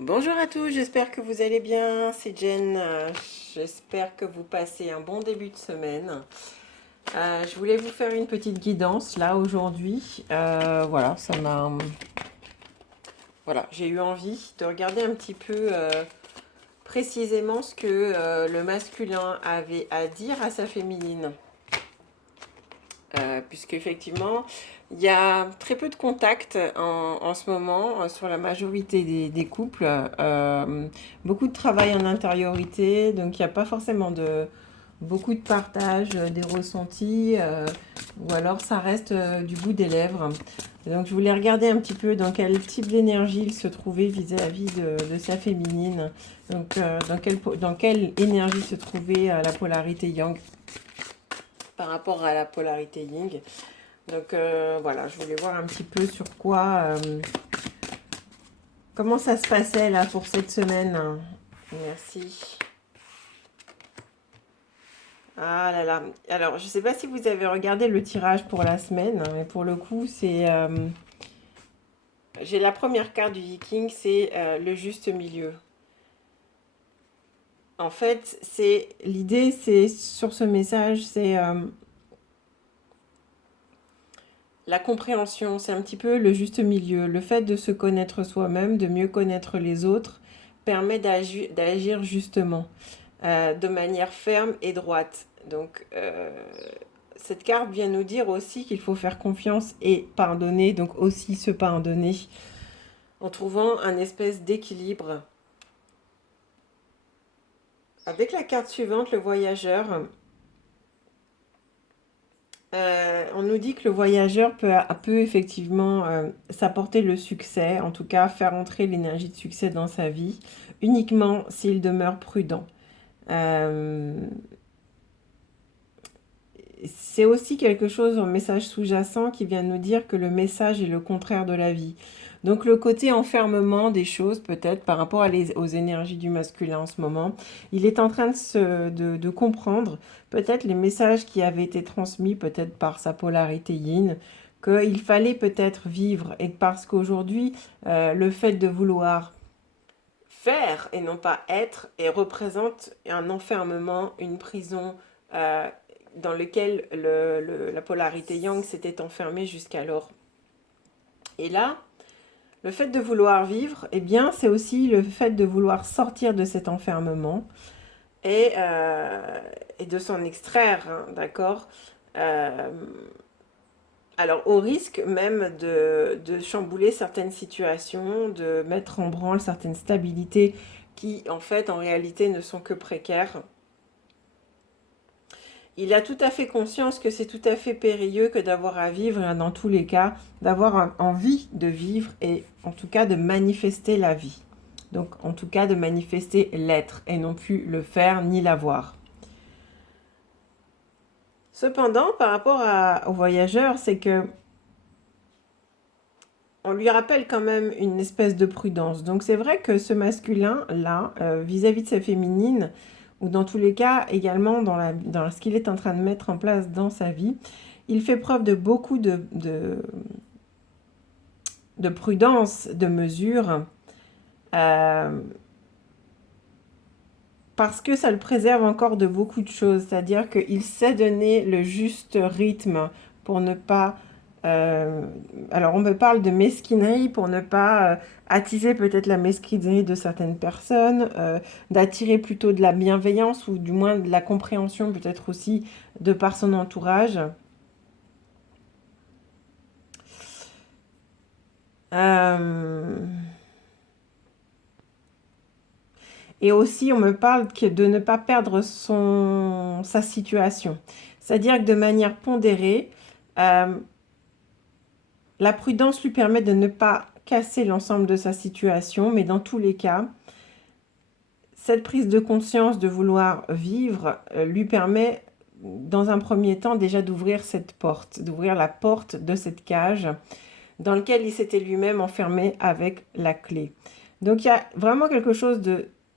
Bonjour à tous, j'espère que vous allez bien. C'est Jen. J'espère que vous passez un bon début de semaine. Je voulais vous faire une petite guidance là aujourd'hui. Voilà, voilà, j'ai eu envie de regarder un petit peu précisément ce que le masculin avait à dire à sa féminine. Puisque effectivement, il y a très peu de contact en ce moment sur la majorité des couples. Beaucoup de travail en intériorité, donc il n'y a pas forcément beaucoup de partage des ressentis, ou alors ça reste du bout des lèvres. Donc je voulais regarder un petit peu dans quel type d'énergie il se trouvait vis-à-vis de sa féminine. Donc dans quelle énergie se trouvait la polarité yang par rapport à la polarité yin. Donc voilà, je voulais voir un petit peu sur quoi, comment ça se passait là pour cette semaine. Merci. Ah là là. Alors, je ne sais pas si vous avez regardé le tirage pour la semaine, mais pour le coup, j'ai la première carte du Viking, c'est le juste milieu. En fait, l'idée, c'est sur ce message, c'est la compréhension, c'est un petit peu le juste milieu. Le fait de se connaître soi-même, de mieux connaître les autres, permet d'agir justement, de manière ferme et droite. Donc, cette carte vient nous dire aussi qu'il faut faire confiance et pardonner, donc aussi se pardonner, en trouvant un espèce d'équilibre. Avec la carte suivante, le voyageur, on nous dit que le voyageur peut effectivement s'apporter le succès, en tout cas faire entrer l'énergie de succès dans sa vie, uniquement s'il demeure prudent. Euh, c'est aussi quelque chose, un message sous-jacent qui vient nous dire que le message est le contraire de la vie. Donc le côté enfermement des choses, peut-être par rapport aux énergies du masculin en ce moment, il est en train de comprendre peut-être les messages qui avaient été transmis peut-être par sa polarité yin, qu'il fallait peut-être vivre et parce qu'aujourd'hui, le fait de vouloir faire et non pas être et représente un enfermement, une prison dans lequel la polarité yang s'était enfermée jusqu'alors. Et là, le fait de vouloir vivre, eh bien, c'est aussi le fait de vouloir sortir de cet enfermement et de s'en extraire, hein, d'accord. Euh, alors, au risque même de chambouler certaines situations, de mettre en branle certaines stabilités qui, en fait, en réalité, ne sont que précaires. Il a tout à fait conscience que c'est tout à fait périlleux que d'avoir à vivre, et dans tous les cas, d'avoir envie de vivre et en tout cas de manifester la vie. Donc, en tout cas, de manifester l'être et non plus le faire ni l'avoir. Cependant, par rapport aux voyageurs, c'est que on lui rappelle quand même une espèce de prudence. Donc c'est vrai que ce masculin-là, vis-à-vis de sa féminine, ou dans tous les cas également dans ce qu'il est en train de mettre en place dans sa vie, il fait preuve de beaucoup de prudence, de mesure, euh, parce que ça le préserve encore de beaucoup de choses. C'est-à-dire qu'il sait donner le juste rythme pour ne pas euh, alors, on me parle de mesquinerie pour ne pas attiser peut-être la mesquinerie de certaines personnes, d'attirer plutôt de la bienveillance ou du moins de la compréhension peut-être aussi de par son entourage. Euh, Et aussi, on me parle de ne pas perdre sa situation. C'est-à-dire que de manière pondérée, euh, la prudence lui permet de ne pas casser l'ensemble de sa situation, mais dans tous les cas, cette prise de conscience de vouloir vivre lui permet, dans un premier temps, déjà d'ouvrir cette porte, d'ouvrir la porte de cette cage dans laquelle il s'était lui-même enfermé avec la clé. Donc il y a vraiment quelque chose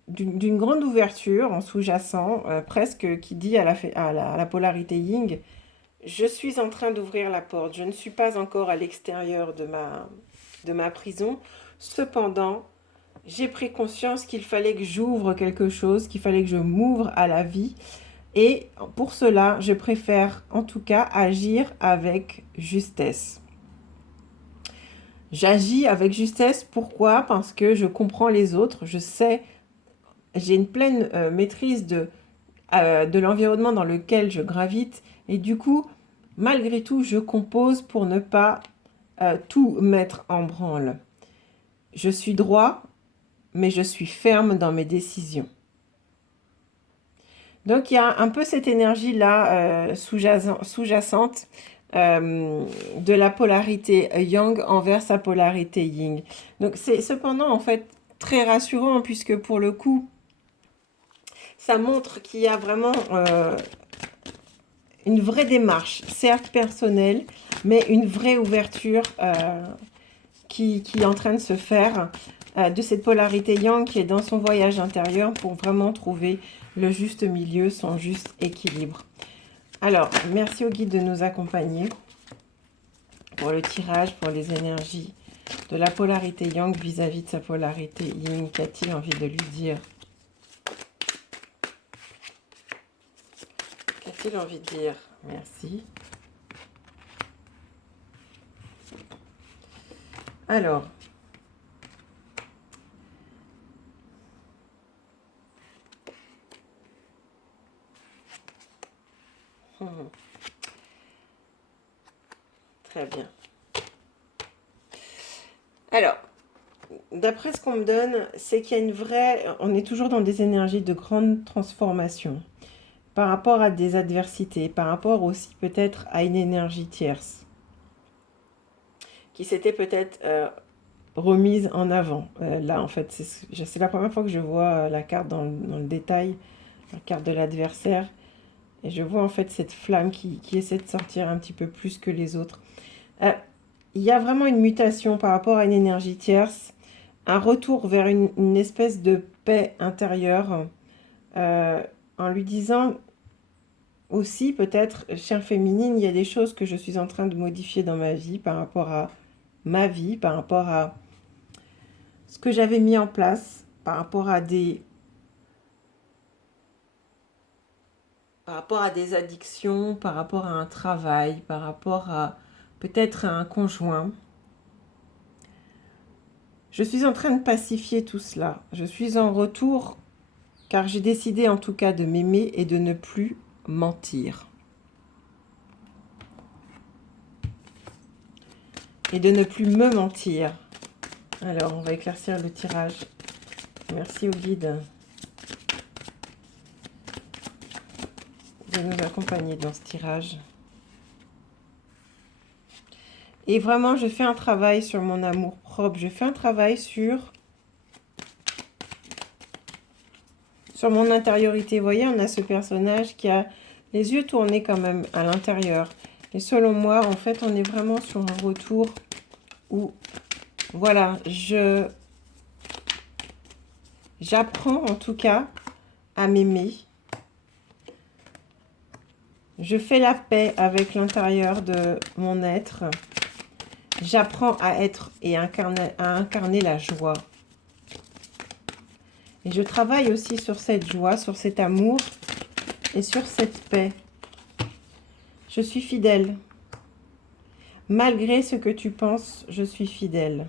d'une grande ouverture en sous-jacent, presque qui dit à la polarité yin, je suis en train d'ouvrir la porte, je ne suis pas encore à l'extérieur de ma prison, cependant, J'ai pris conscience qu'il fallait que j'ouvre quelque chose, qu'il fallait que je m'ouvre à la vie. Et pour cela, je préfère en tout cas agir avec justesse. J'agis avec justesse, pourquoi? Parce que je comprends les autres, je sais, j'ai une pleine maîtrise de l'environnement dans lequel je gravite. Et du coup, malgré tout, je compose pour ne pas tout mettre en branle. Je suis droit, mais je suis ferme dans mes décisions. Donc il y a un peu cette énergie-là sous-jacente de la polarité Yang envers sa polarité Yin. Donc c'est cependant en fait très rassurant puisque pour le coup, ça montre qu'il y a vraiment une vraie démarche, certes personnelle, mais une vraie ouverture qui est en train de se faire de cette polarité Yang qui est dans son voyage intérieur pour vraiment trouver le juste milieu, son juste équilibre. Alors, merci au guide de nous accompagner pour le tirage, pour les énergies de la polarité Yang vis-à-vis de sa polarité Yin. Qu'a-t-il envie de lui dire? Qu'a-t-il envie de dire? Merci. Alors, très bien. Alors, d'après ce qu'on me donne, c'est qu'il y a une vraie... On est toujours dans des énergies de grande transformation par rapport à des adversités, par rapport aussi peut-être à une énergie tierce qui s'était peut-être remise en avant. Là, en fait, c'est la première fois que je vois la carte dans le détail, la carte de l'adversaire. Et je vois en fait cette flamme qui essaie de sortir un petit peu plus que les autres. Il y a vraiment une mutation par rapport à une énergie tierce, un retour vers une espèce de paix intérieure, en lui disant aussi peut-être, chien féminine, il y a des choses que je suis en train de modifier dans ma vie par rapport à ma vie, par rapport à ce que j'avais mis en place, par rapport à des addictions, par rapport à un travail, par rapport à peut-être à un conjoint. Je suis en train de pacifier tout cela. Je suis en retour car j'ai décidé en tout cas de m'aimer et de ne plus mentir. Et de ne plus me mentir. Alors, on va éclaircir le tirage. Merci au guide de nous accompagner dans ce tirage. Et vraiment, je fais un travail sur mon amour propre. Je fais un travail sur mon intériorité. Vous voyez, on a ce personnage qui a les yeux tournés quand même à l'intérieur. Et selon moi, en fait, on est vraiment sur un retour où, voilà, j'apprends en tout cas à m'aimer. Je fais la paix avec l'intérieur de mon être. J'apprends à être et à incarner la joie. Et je travaille aussi sur cette joie, sur cet amour et sur cette paix. Je suis fidèle. Malgré ce que tu penses, je suis fidèle.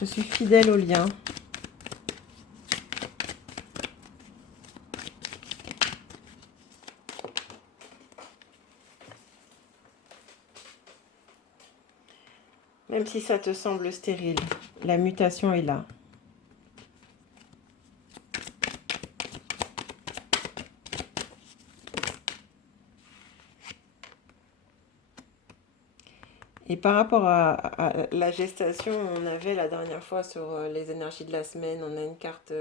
Je suis fidèle au lien. Même si ça te semble stérile, la mutation est là. Et par rapport à la gestation, on avait la dernière fois sur les énergies de la semaine, on a une carte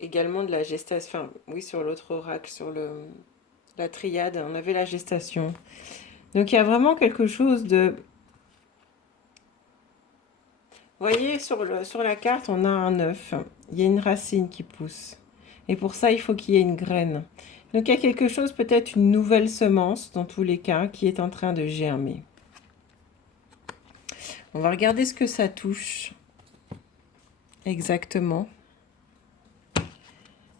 également de la gestation, enfin oui, sur l'autre oracle, sur la triade, on avait la gestation. Donc il y a vraiment quelque chose de... Vous voyez, sur la carte, on a un œuf. Il y a une racine qui pousse. Et pour ça, il faut qu'il y ait une graine. Donc il y a quelque chose, peut-être une nouvelle semence, dans tous les cas, qui est en train de germer. On va regarder ce que ça touche exactement.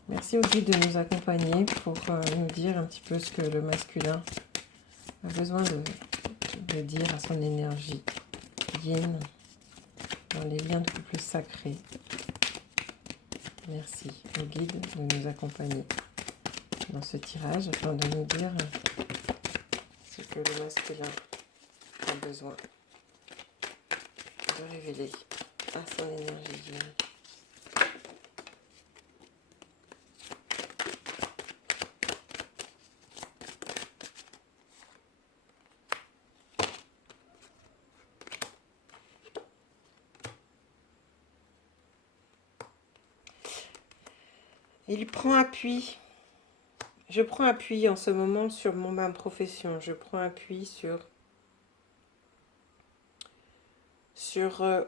Merci aux guides de nous accompagner pour nous dire un petit peu ce que le masculin a besoin de dire à son énergie yin dans les liens de couple sacrés. Merci aux guides de nous accompagner dans ce tirage afin de nous dire ce que le masculin a besoin de révéler à son énergie yin. Il prend appui. Je prends appui en ce moment sur ma profession. Je prends appui sur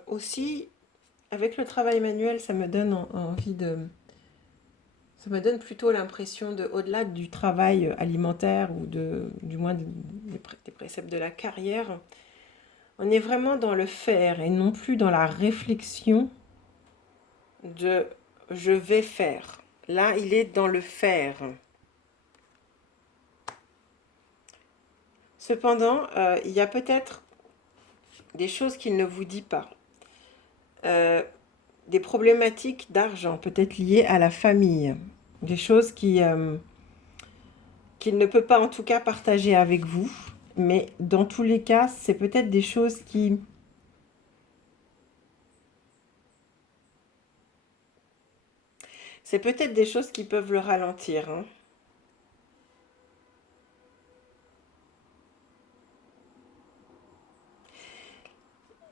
aussi, avec le travail manuel, ça me donne envie de... Ça me donne plutôt l'impression de, au-delà du travail alimentaire ou du moins des préceptes de la carrière, on est vraiment dans le faire et non plus dans la réflexion de je vais faire. Là, il est dans le faire. Cependant, il y a peut-être des choses qu'il ne vous dit pas. Des problématiques d'argent, peut-être liées à la famille. Des choses qu'il ne peut pas en tout cas partager avec vous. Mais dans tous les cas, c'est peut-être des choses qui... C'est peut-être des choses qui peuvent le ralentir. Hein.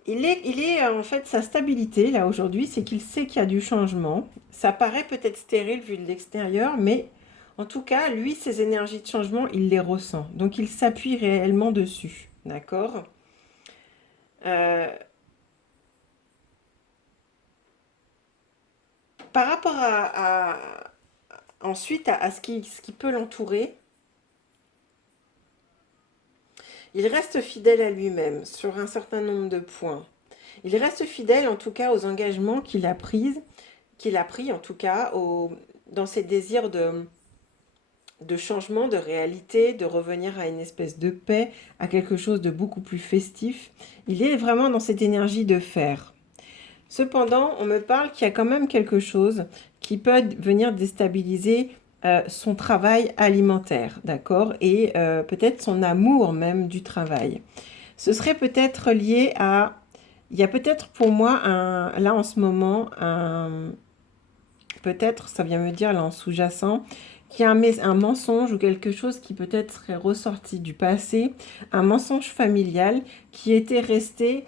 Il est en fait, sa stabilité, là, aujourd'hui, c'est qu'il sait qu'il y a du changement. Ça paraît peut-être stérile vu de l'extérieur, mais en tout cas, lui, ses énergies de changement, il les ressent. Donc, il s'appuie réellement dessus. D'accord Par rapport ensuite à ce qui peut l'entourer, il reste fidèle à lui-même sur un certain nombre de points. Il reste fidèle en tout cas aux engagements qu'il a pris en tout cas dans ses désirs de changement, de réalité, de revenir à une espèce de paix, à quelque chose de beaucoup plus festif. Il est vraiment dans cette énergie de faire. Cependant, on me parle qu'il y a quand même quelque chose qui peut venir déstabiliser son travail alimentaire, d'accord? Et peut-être son amour même du travail. Ce serait peut-être lié à... Il y a peut-être pour moi, là en ce moment, peut-être, ça vient me dire là en sous-jacent, qu'il y a un mensonge ou quelque chose qui peut-être serait ressorti du passé, un mensonge familial qui était resté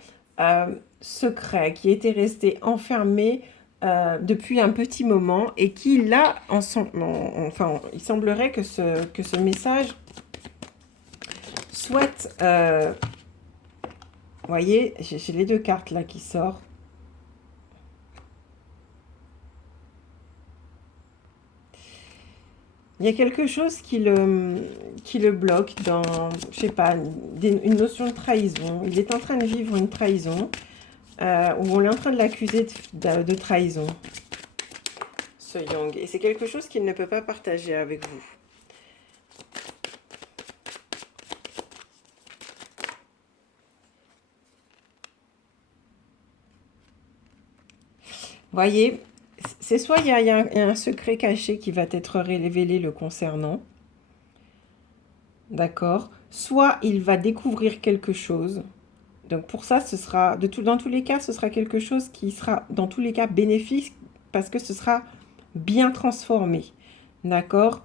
secret, qui était resté enfermé depuis un petit moment et qui là, enfin, il semblerait que ce message souhaite, vous voyez, j'ai les deux cartes là qui sortent. Il y a quelque chose qui le bloque dans, je sais pas, une notion de trahison. Il est en train de vivre une trahison, où on est en train de l'accuser de trahison, ce Yang. Et c'est quelque chose qu'il ne peut pas partager avec vous. Voyez, c'est soit il y a un secret caché qui va être révélé le concernant, d'accord? Soit il va découvrir quelque chose. Donc pour ça, ce sera, dans tous les cas, ce sera quelque chose qui sera dans tous les cas bénéfique parce que ce sera bien transformé, d'accord?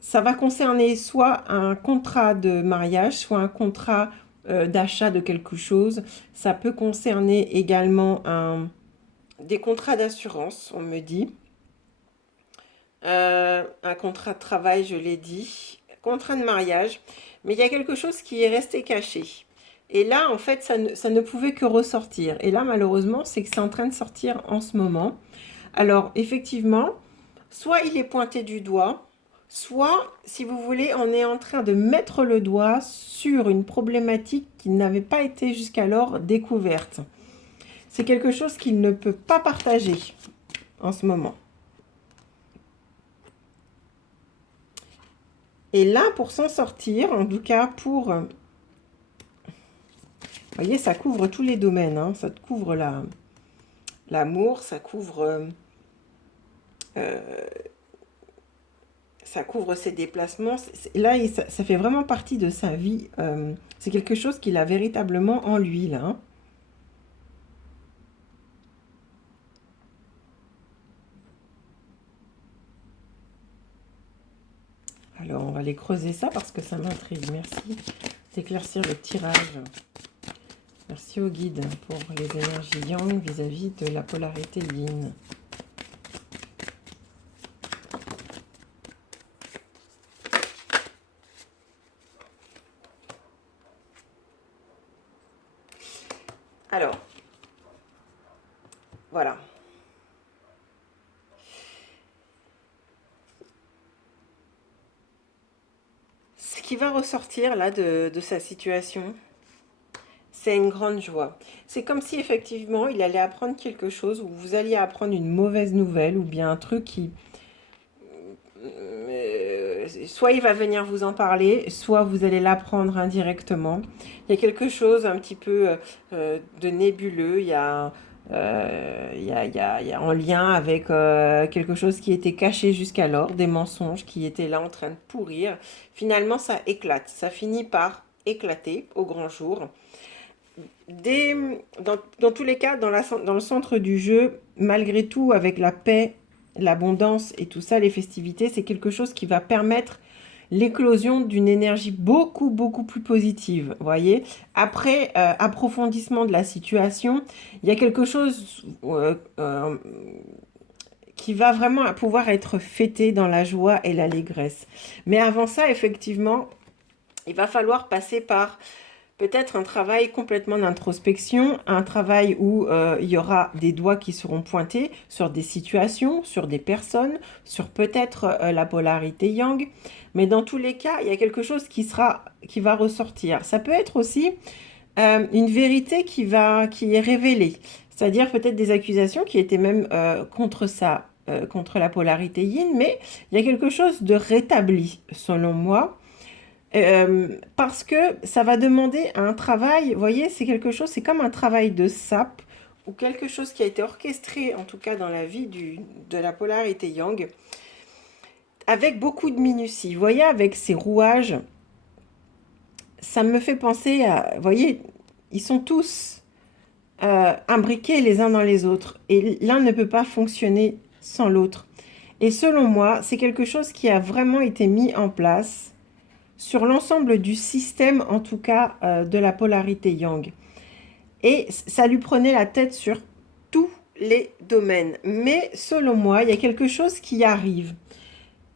Ça va concerner soit un contrat de mariage, soit un contrat d'achat de quelque chose. Ça peut concerner également des contrats d'assurance, on me dit. Un contrat de travail, je l'ai dit. Contrat de mariage. Mais il y a quelque chose qui est resté caché. Et là, en fait, ça ne pouvait que ressortir. Et là, malheureusement, c'est que c'est en train de sortir en ce moment. Alors, effectivement, soit il est pointé du doigt, soit, si vous voulez, on est en train de mettre le doigt sur une problématique qui n'avait pas été jusqu'alors découverte. C'est quelque chose qu'il ne peut pas partager en ce moment. Et là, pour s'en sortir, en tout cas pour... Vous voyez, ça couvre tous les domaines. Hein. Ça couvre l'amour, ça couvre ses déplacements. Là, ça fait vraiment partie de sa vie. C'est quelque chose qu'il a véritablement en lui, là. Hein. Alors, on va aller creuser ça parce que ça m'intrigue. Merci d'éclaircir le tirage. Merci au guide pour les énergies yang vis-à-vis de la polarité yin. Alors, voilà. Ce qui va ressortir là de sa situation, c'est une grande joie. C'est comme si effectivement il allait apprendre quelque chose, ou vous alliez apprendre une mauvaise nouvelle, ou bien un truc qui... soit il va venir vous en parler, soit vous allez l'apprendre indirectement. Il y a quelque chose un petit peu de nébuleux, il y a en lien avec quelque chose qui était caché jusqu'alors, des mensonges qui étaient là en train de pourrir. Finalement, ça éclate, ça finit par éclater au grand jour. Dans tous les cas, dans le centre du jeu, malgré tout, avec la paix, l'abondance et tout ça, les festivités, c'est quelque chose qui va permettre l'éclosion d'une énergie beaucoup, beaucoup plus positive. Voyez, après approfondissement de la situation, il y a quelque chose qui va vraiment pouvoir être fêté dans la joie et l'allégresse. Mais avant ça, effectivement, il va falloir passer par peut-être un travail complètement d'introspection, un travail où il y aura des doigts qui seront pointés sur des situations, sur des personnes, sur peut-être la polarité yang. Mais dans tous les cas, il y a quelque chose qui va ressortir. Ça peut être aussi une vérité qui est révélée. C'est-à-dire peut-être des accusations qui étaient même contre la polarité yin, mais il y a quelque chose de rétabli, selon moi. Parce que ça va demander un travail, vous voyez, c'est comme un travail de sape ou quelque chose qui a été orchestré, en tout cas dans la vie de la polarité yang, avec beaucoup de minutie. Vous voyez, avec ces rouages, ça me fait penser à, vous voyez, ils sont tous imbriqués les uns dans les autres et l'un ne peut pas fonctionner sans l'autre. Et selon moi, c'est quelque chose qui a vraiment été mis en place sur l'ensemble du système, en tout cas, de la polarité yang. Et ça lui prenait la tête sur tous les domaines. Mais selon moi, il y a quelque chose qui arrive.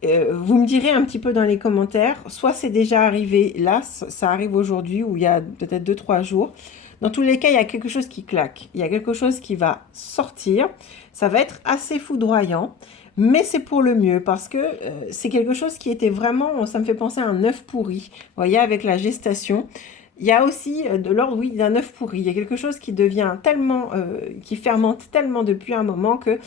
Vous me direz un petit peu dans les commentaires, soit c'est déjà arrivé là, ça arrive aujourd'hui, ou il y a peut-être 2-3 jours. Dans tous les cas, il y a quelque chose qui claque. Il y a quelque chose qui va sortir. Ça va être assez foudroyant. Mais c'est pour le mieux parce que c'est quelque chose qui était vraiment, ça me fait penser à un œuf pourri. Vous voyez, avec la gestation, il y a aussi de l'ordre, oui, d'un œuf pourri. Il y a quelque chose qui devient tellement, qui fermente tellement depuis un moment que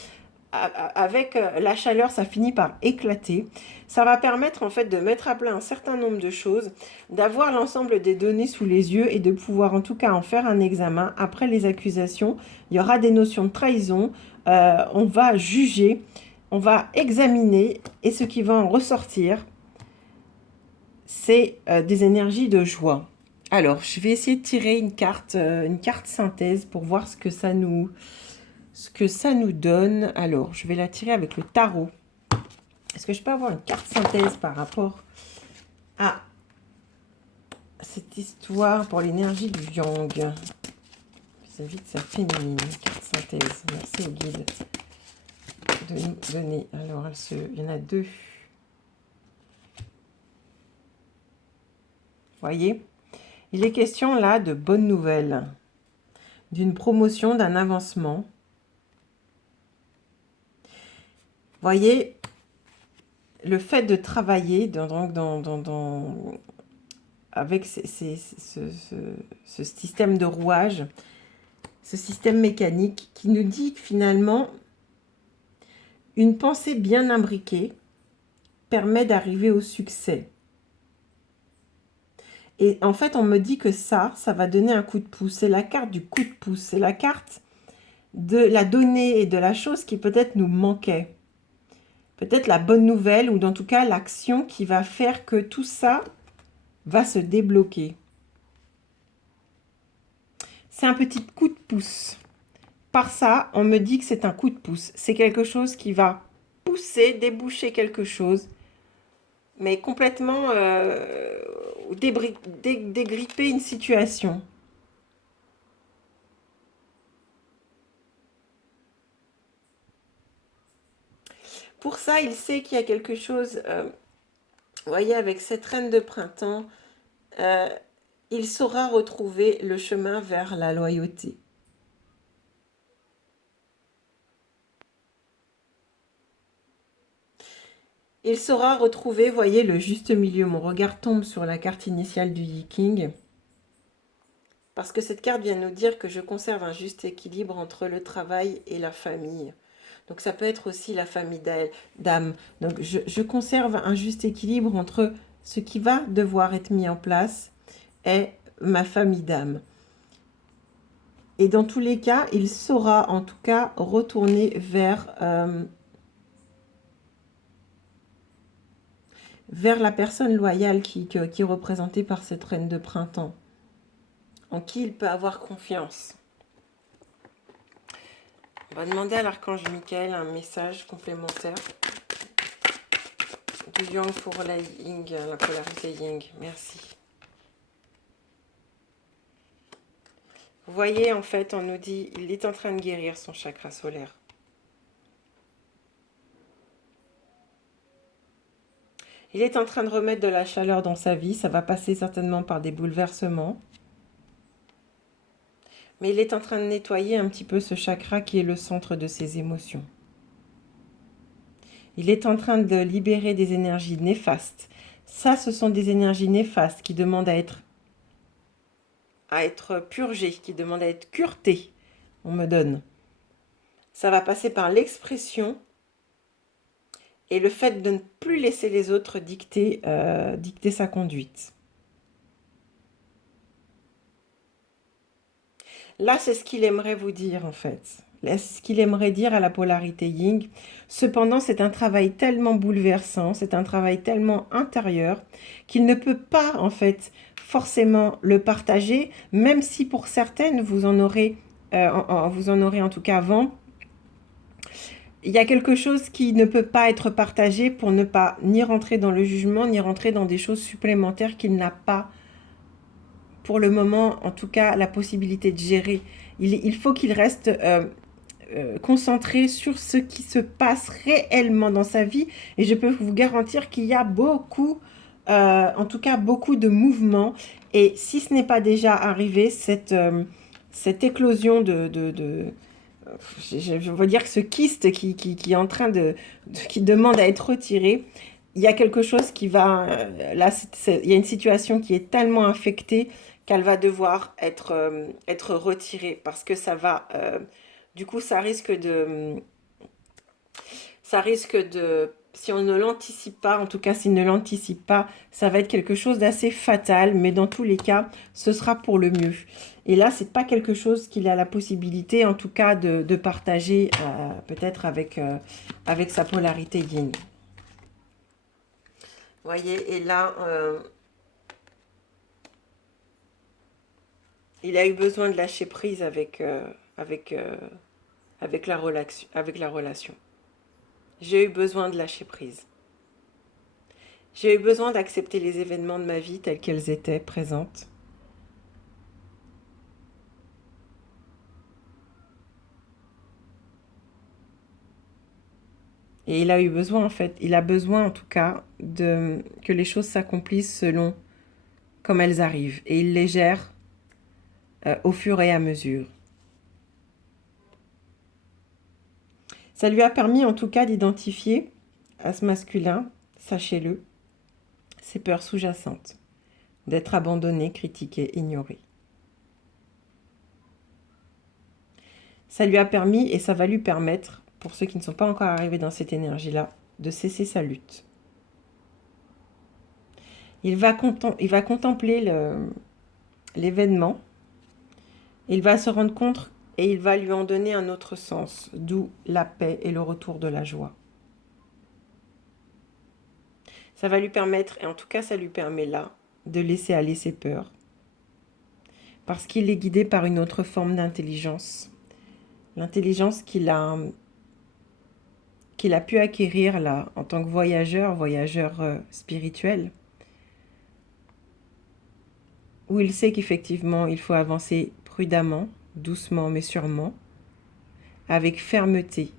avec la chaleur, ça finit par éclater. Ça va permettre en fait de mettre à plat un certain nombre de choses, d'avoir l'ensemble des données sous les yeux et de pouvoir en tout cas en faire un examen. Après les accusations, il y aura des notions de trahison. On va juger. On va examiner et ce qui va en ressortir, c'est des énergies de joie. Alors, je vais essayer de tirer une carte synthèse pour voir ce que ça nous donne. Alors, je vais la tirer avec le tarot. Est-ce que je peux avoir une carte synthèse par rapport à cette histoire pour l'énergie du yang vis-à-vis de sa féminine? Carte synthèse. Merci au guide de nous donner. Alors, il y en a 2. Voyez, il est question là de bonnes nouvelles, d'une promotion, d'un avancement. Voyez, le fait de travailler avec ce système de rouage, ce système mécanique qui nous dit que finalement, une pensée bien imbriquée permet d'arriver au succès. Et en fait, on me dit que ça va donner un coup de pouce. C'est la carte du coup de pouce. C'est la carte de la donnée et de la chose qui peut-être nous manquait. Peut-être la bonne nouvelle ou en tout cas l'action qui va faire que tout ça va se débloquer. C'est un petit coup de pouce. Par ça, on me dit que c'est un coup de pouce. C'est quelque chose qui va pousser, déboucher quelque chose, mais complètement dégripper une situation. Pour ça, il sait qu'il y a quelque chose, vous voyez, avec cette reine de printemps, il saura retrouver le chemin vers la loyauté. Il saura retrouver, voyez, le juste milieu. Mon regard tombe sur la carte initiale du Yi King. Parce que cette carte vient nous dire que je conserve un juste équilibre entre le travail et la famille. Donc ça peut être aussi la famille d'âme. Donc je conserve un juste équilibre entre ce qui va devoir être mis en place et ma famille d'âme. Et dans tous les cas, il saura en tout cas retourner vers la personne loyale qui est représentée par cette reine de printemps, en qui il peut avoir confiance. On va demander à l'archange Michael un message complémentaire du Yang pour la Yin, la polarité Yin. Merci. Vous voyez, en fait, on nous dit il est en train de guérir son chakra solaire. Il est en train de remettre de la chaleur dans sa vie. Ça va passer certainement par des bouleversements. Mais il est en train de nettoyer un petit peu ce chakra qui est le centre de ses émotions. Il est en train de libérer des énergies néfastes. Ça, ce sont des énergies néfastes qui demandent à être purgées, qui demandent à être curetées. On me donne. Ça va passer par l'expression et le fait de ne plus laisser les autres dicter sa conduite. Là, c'est ce qu'il aimerait vous dire, en fait. Ce qu'il aimerait dire à la polarité Yin. Cependant, c'est un travail tellement bouleversant, c'est un travail tellement intérieur qu'il ne peut pas, en fait, forcément le partager, même si pour certaines, vous en aurez en tout cas vent. Il y a quelque chose qui ne peut pas être partagé pour ne pas ni rentrer dans le jugement, ni rentrer dans des choses supplémentaires qu'il n'a pas pour le moment, en tout cas, la possibilité de gérer. Il faut qu'il reste concentré sur ce qui se passe réellement dans sa vie. Et je peux vous garantir qu'il y a beaucoup, en tout cas, beaucoup de mouvements. Et si ce n'est pas déjà arrivé, cette éclosion je veux dire que ce kyste qui est en train qui demande à être retiré, il y a quelque chose qui va, là, il y a une situation qui est tellement infectée qu'elle va devoir être retirée parce que ça va, du coup, ça risque de, si on ne l'anticipe pas, en tout cas s'il ne l'anticipe pas, ça va être quelque chose d'assez fatal, mais dans tous les cas, ce sera pour le mieux. Et là, c'est pas quelque chose qu'il a la possibilité, en tout cas, de partager peut-être avec sa polarité yin. Vous voyez, et là, il a eu besoin de lâcher prise avec la relation. J'ai eu besoin de lâcher prise. J'ai eu besoin d'accepter les événements de ma vie tels qu'elles étaient présentes. Et il a eu besoin, en fait, il a besoin en tout cas que les choses s'accomplissent selon comme elles arrivent. Et il les gère au fur et à mesure. Ça lui a permis en tout cas d'identifier à ce masculin sachez-le, ces peurs sous-jacentes d'être abandonné, critiqué, ignoré. Ça lui a permis et ça va lui permettre, pour ceux qui ne sont pas encore arrivés dans cette énergie-là, de cesser sa lutte. Il va contempler l'événement, il va se rendre compte et il va lui en donner un autre sens, d'où la paix et le retour de la joie. Ça va lui permettre, et en tout cas ça lui permet là, de laisser aller ses peurs, parce qu'il est guidé par une autre forme d'intelligence, l'intelligence qu'il a pu acquérir là en tant que voyageur spirituel, où il sait qu'effectivement il faut avancer prudemment, doucement mais sûrement, avec fermeté.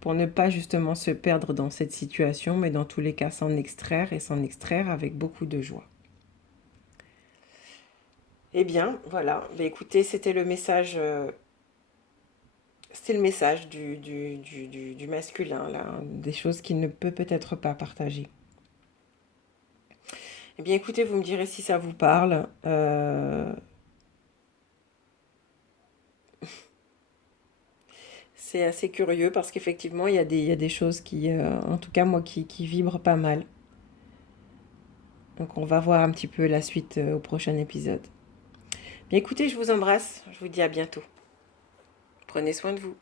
Pour ne pas justement se perdre dans cette situation, mais dans tous les cas s'en extraire et s'en extraire avec beaucoup de joie. Eh bien, voilà. Écoutez, c'était le message du masculin, là, des choses qu'il ne peut peut-être pas partager. Eh bien, écoutez, vous me direz si ça vous parle. C'est assez curieux parce qu'effectivement, il y a des choses qui, en tout cas moi, qui vibrent pas mal. Donc on va voir un petit peu la suite au prochain épisode. Bien écoutez, je vous embrasse. Je vous dis à bientôt. Prenez soin de vous.